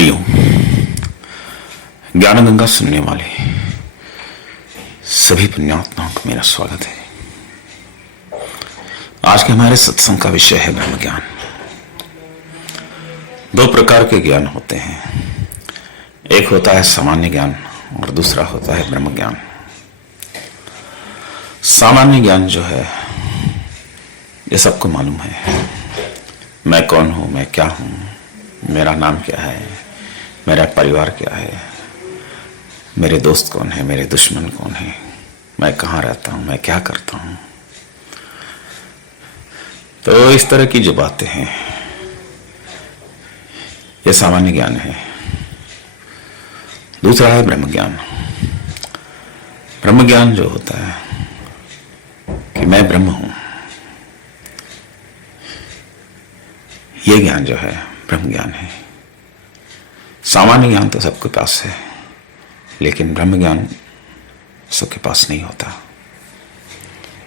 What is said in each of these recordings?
हरिओम। ज्ञान गंगा सुनने वाले सभी पुण्यात्माओं को मेरा स्वागत है। आज के हमारे सत्संग का विषय है ब्रह्म ज्ञान। दो प्रकार के ज्ञान होते हैं, एक होता है सामान्य ज्ञान और दूसरा होता है ब्रह्म ज्ञान। सामान्य ज्ञान जो है ये सबको मालूम है, मैं कौन हूं, मैं क्या हूं, मेरा नाम क्या है, मेरा परिवार क्या है, मेरे दोस्त कौन है, मेरे दुश्मन कौन है, मैं कहाँ रहता हूं, मैं क्या करता हूं। तो इस तरह की जो बातें हैं ये सामान्य ज्ञान है। दूसरा है ब्रह्म ज्ञान। ब्रह्म ज्ञान जो होता है कि मैं ब्रह्म हूं, ये ज्ञान जो है ब्रह्म ज्ञान है। सामान्य ज्ञान तो सबके पास है, लेकिन ब्रह्म ज्ञान सबके पास नहीं होता,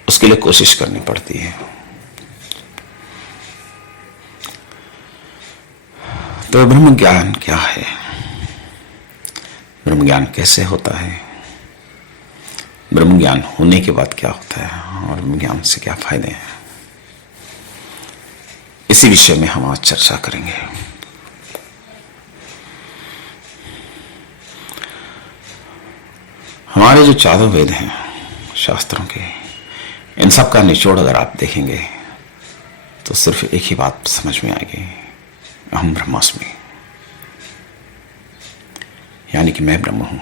उसके लिए कोशिश करनी पड़ती है। तो ब्रह्म ज्ञान क्या है, ब्रह्म ज्ञान कैसे होता है, ब्रह्म ज्ञान होने के बाद क्या होता है और ब्रह्म ज्ञान से क्या फायदे हैं, इसी विषय में हम आज चर्चा करेंगे। हमारे जो चारों वेद हैं शास्त्रों के, इन सब का निचोड़ अगर आप देखेंगे तो सिर्फ एक ही बात समझ में आएगी, अहम ब्रह्मास्मि, यानी कि मैं ब्रह्म हूं।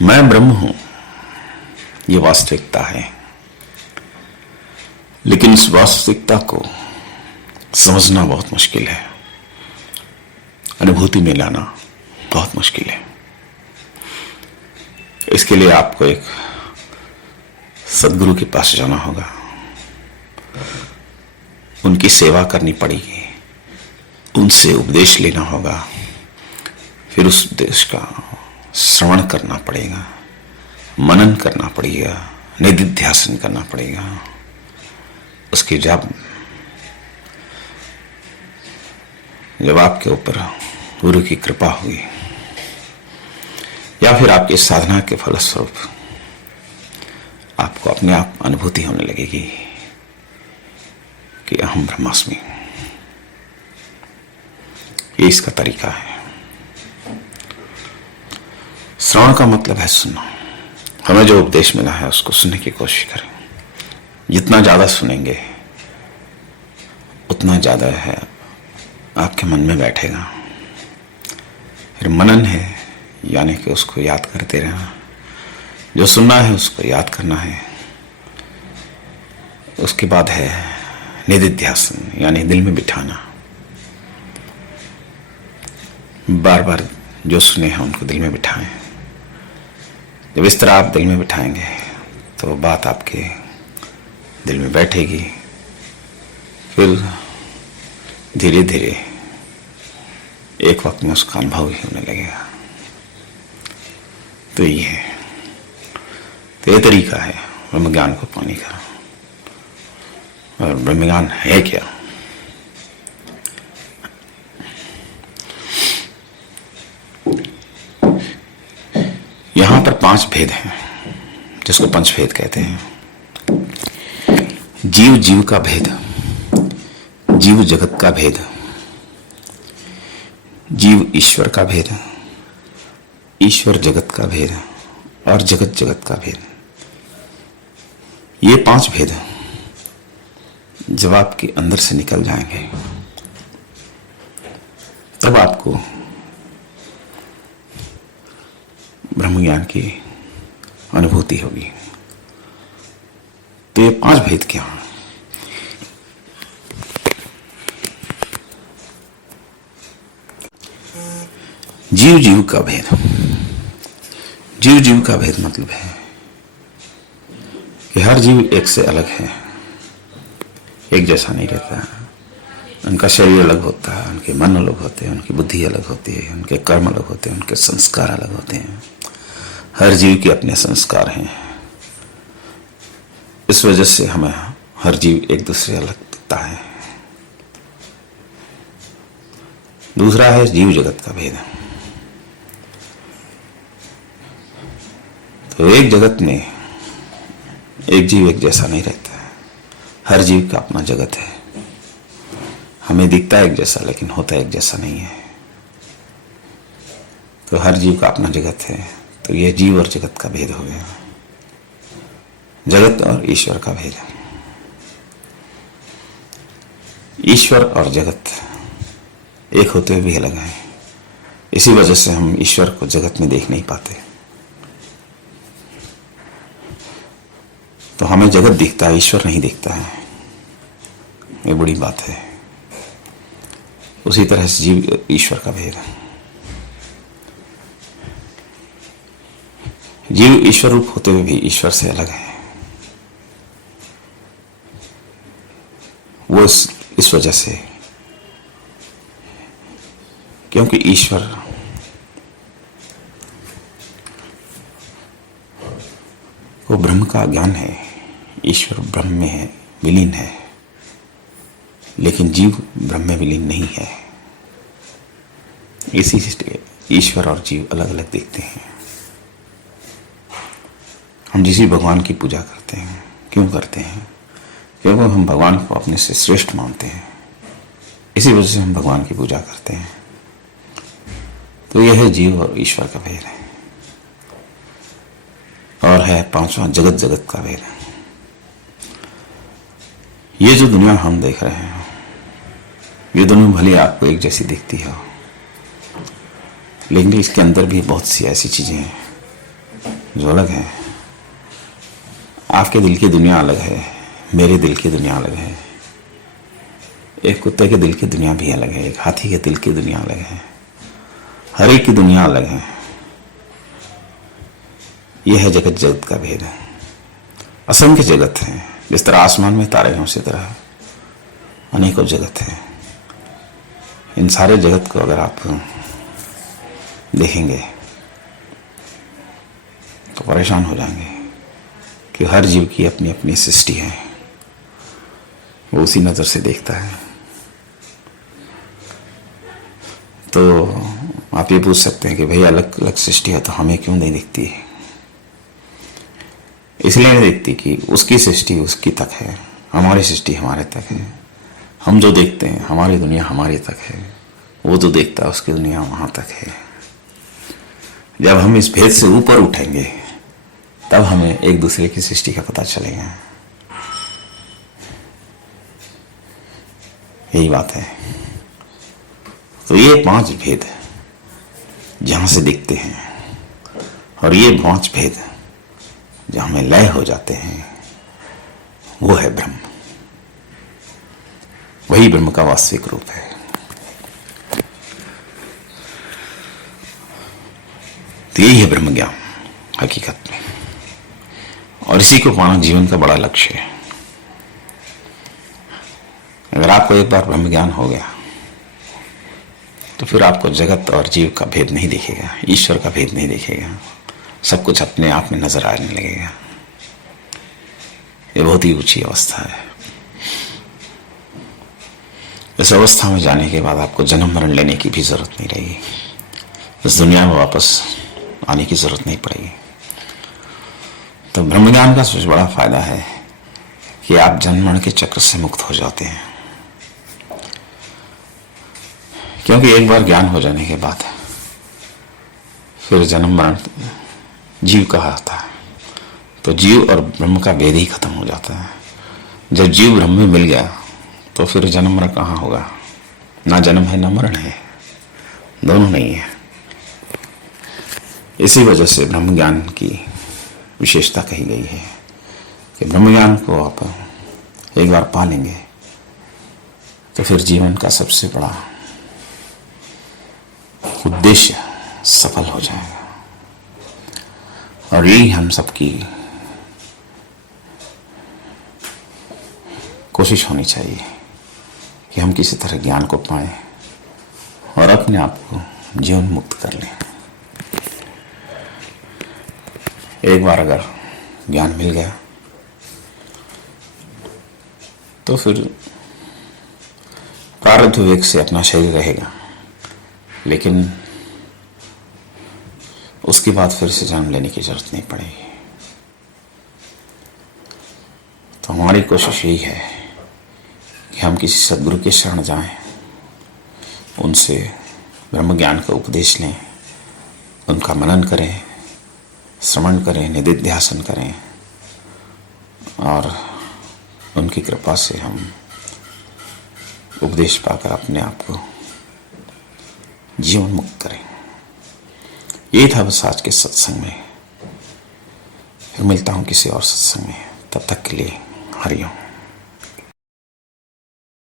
मैं ब्रह्म हूं, ये वास्तविकता है, लेकिन इस वास्तविकता को समझना बहुत मुश्किल है, अनुभूति में लाना बहुत मुश्किल है। इसके लिए आपको एक सद्गुरु के पास जाना होगा, उनकी सेवा करनी पड़ेगी, उनसे उपदेश लेना होगा, फिर उस उपदेश का श्रवण करना पड़ेगा, मनन करना पड़ेगा, निधिध्यासन करना पड़ेगा। उसकी जब आपके ऊपर गुरु की कृपा हुई या फिर आपकी साधना के फलस्वरूप आपको अपने आप अनुभूति होने लगेगी कि अहम ब्रह्मास्मि, ये इसका तरीका है। श्रवण का मतलब है सुनना। हमें जो उपदेश मिला है उसको सुनने की कोशिश करें। जितना ज्यादा सुनेंगे उतना ज्यादा है आपके मन में बैठेगा। फिर मनन है, यानी कि उसको याद करते रहना, जो सुनना है उसको याद करना है। उसके बाद है निधिध्यासन, यानी दिल में बिठाना। बार बार जो सुने हैं उनको दिल में बिठाएं। जब इस तरह आप दिल में बिठाएंगे तो बात आपके दिल में बैठेगी, फिर धीरे धीरे एक वक्त में उसका अनुभव ही होने लगेगा। तो ये है, तो ये तरीका है ब्रह्म ज्ञान को पाने का। और ब्रह्म ज्ञान है क्या? यहां पर 5 भेद हैं, जिसको पंचभेद कहते हैं। जीव जीव का भेद, जीव जगत का भेद, जीव ईश्वर का भेद, ईश्वर जगत का भेद और जगत जगत का भेद। ये 5 भेद जब आपके अंदर से निकल जाएंगे तब आपको ब्रह्म ज्ञान की अनुभूति होगी। तो ये 5 भेद क्या हैं? जीव जीव का भेद। जीव जीव का भेद मतलब है कि हर जीव एक से अलग है, एक जैसा नहीं रहता। उनका शरीर अलग होता है, उनके मन अलग होते हैं, उनकी बुद्धि अलग होती है, उनके कर्म अलग होते हैं, उनके संस्कार अलग होते हैं। हर जीव के अपने संस्कार हैं। इस वजह से हमें हर जीव एक दूसरे अलग दिखता है। दूसरा है जीव जगत का भेद। तो एक जगत में एक जीव एक जैसा नहीं रहता है, हर जीव का अपना जगत है। हमें दिखता है एक जैसा, लेकिन होता एक जैसा नहीं है। तो हर जीव का अपना जगत है। तो यह जीव और जगत का भेद हो गया, जगत और ईश्वर का भेद। ईश्वर और जगत एक होते हुए भी अलग है। इसी वजह से हम ईश्वर को जगत में देख नहीं पाते। तो हमें जगत दिखता है, ईश्वर नहीं दिखता है। ये बड़ी बात है। उसी तरह से जीव ईश्वर का भेद है। जीव ईश्वर रूप होते हुए भी ईश्वर से अलग है। वो इस वजह से क्योंकि ईश्वर वो ब्रह्म का ज्ञान है। ईश्वर ब्रह्म में है, विलीन है, लेकिन जीव ब्रह्म में विलीन नहीं है। इसी से ईश्वर और जीव अलग अलग दिखते हैं। हम जिस भगवान की पूजा करते हैं, क्यों करते हैं? क्योंकि हम भगवान को अपने से श्रेष्ठ मानते हैं। इसी वजह से हम भगवान की पूजा करते हैं। तो यह है जीव और ईश्वर का भेद है। और है पांचवा जगत जगत का भेद। ये जो दुनिया हम देख रहे हैं, ये दोनों भले आपको एक जैसी दिखती हो, लेकिन इसके अंदर भी बहुत सी ऐसी चीजें हैं जो अलग हैं। आपके दिल की दुनिया अलग है, मेरे दिल की दुनिया अलग है। एक कुत्ते के दिल की दुनिया भी अलग है, एक हाथी के दिल की दुनिया अलग है। हर एक की दुनिया अलग है। यह है जगत जगत का भेद। असंख्य जगत है। जिस तरह आसमान में तारे हैं, उसी तरह अनेकों जगत है। इन सारे जगत को अगर आप देखेंगे तो परेशान हो जाएंगे कि हर जीव की अपनी अपनी सृष्टि है। वो उसी नजर से देखता है। तो आप ये पूछ सकते हैं कि भाई अलग अलग सृष्टि है तो हमें क्यों नहीं दिखती है? इसलिए नहीं दिखती कि उसकी सृष्टि उसकी तक है, हमारी सृष्टि हमारे तक है। हम जो देखते हैं, हमारी दुनिया हमारे तक है। वो जो देखता है उसकी दुनिया वहां तक है। जब हम इस भेद से ऊपर उठेंगे तब हमें एक दूसरे की सृष्टि का पता चलेगा। यही बात है। तो ये 5 भेद जहां से दिखते हैं, और ये 5 भेद जहां में लय हो जाते हैं, वो है ब्रह्म। वही ब्रह्म का वास्तविक रूप है। तो यही है ब्रह्म ज्ञान हकीकत में, और इसी को पाना जीवन का बड़ा लक्ष्य है। अगर आपको एक बार ब्रह्म ज्ञान हो गया तो फिर आपको जगत और जीव का भेद नहीं दिखेगा, ईश्वर का भेद नहीं दिखेगा। सब कुछ अपने आप में नजर आने लगेगा। ये बहुत ही ऊंची अवस्था है। इस अवस्था में जाने के बाद आपको जन्म मरण लेने की भी जरूरत नहीं रहेगी। इस दुनिया में वापस आने की जरूरत नहीं पड़ेगी। तो ब्रह्म ज्ञान का सबसे बड़ा फायदा है कि आप जन्म मरण के चक्र से मुक्त हो जाते हैं। क्योंकि एक बार ज्ञान हो जाने के बाद फिर जन्म मरण जीव का आता है। तो जीव और ब्रह्म का भेद ही खत्म हो जाता है। जब जीव ब्रह्म में मिल गया तो फिर जन्म मरण कहाँ होगा? ना जन्म है ना मरण है, दोनों नहीं है। इसी वजह से ब्रह्म ज्ञान की विशेषता कही गई है कि ब्रह्म ज्ञान को आप एक बार पा लेंगे तो फिर जीवन का सबसे बड़ा उद्देश्य सफल हो जाएगा। और यही हम सबकी कोशिश होनी चाहिए कि हम किसी तरह ज्ञान को पाएं और अपने आप को जीवन मुक्त कर लें। एक बार अगर ज्ञान मिल गया तो फिर प्रारब्ध विवेक से अपना शरीर रहेगा, लेकिन उसके बाद फिर से जन्म लेने की जरूरत नहीं पड़ेगी। तो हमारी कोशिश यही है कि हम किसी सद्गुरु के शरण जाएं, उनसे ब्रह्म ज्ञान का उपदेश लें, उनका मनन करें, श्रवण करें, निधिध्यासन करें और उनकी कृपा से हम उपदेश पाकर अपने आप को जीवन मुक्त करें। ये था बस आज के सत्संग में। फिर मिलता हूं किसी और सत्संग में, तब तक के लिए हरिओम।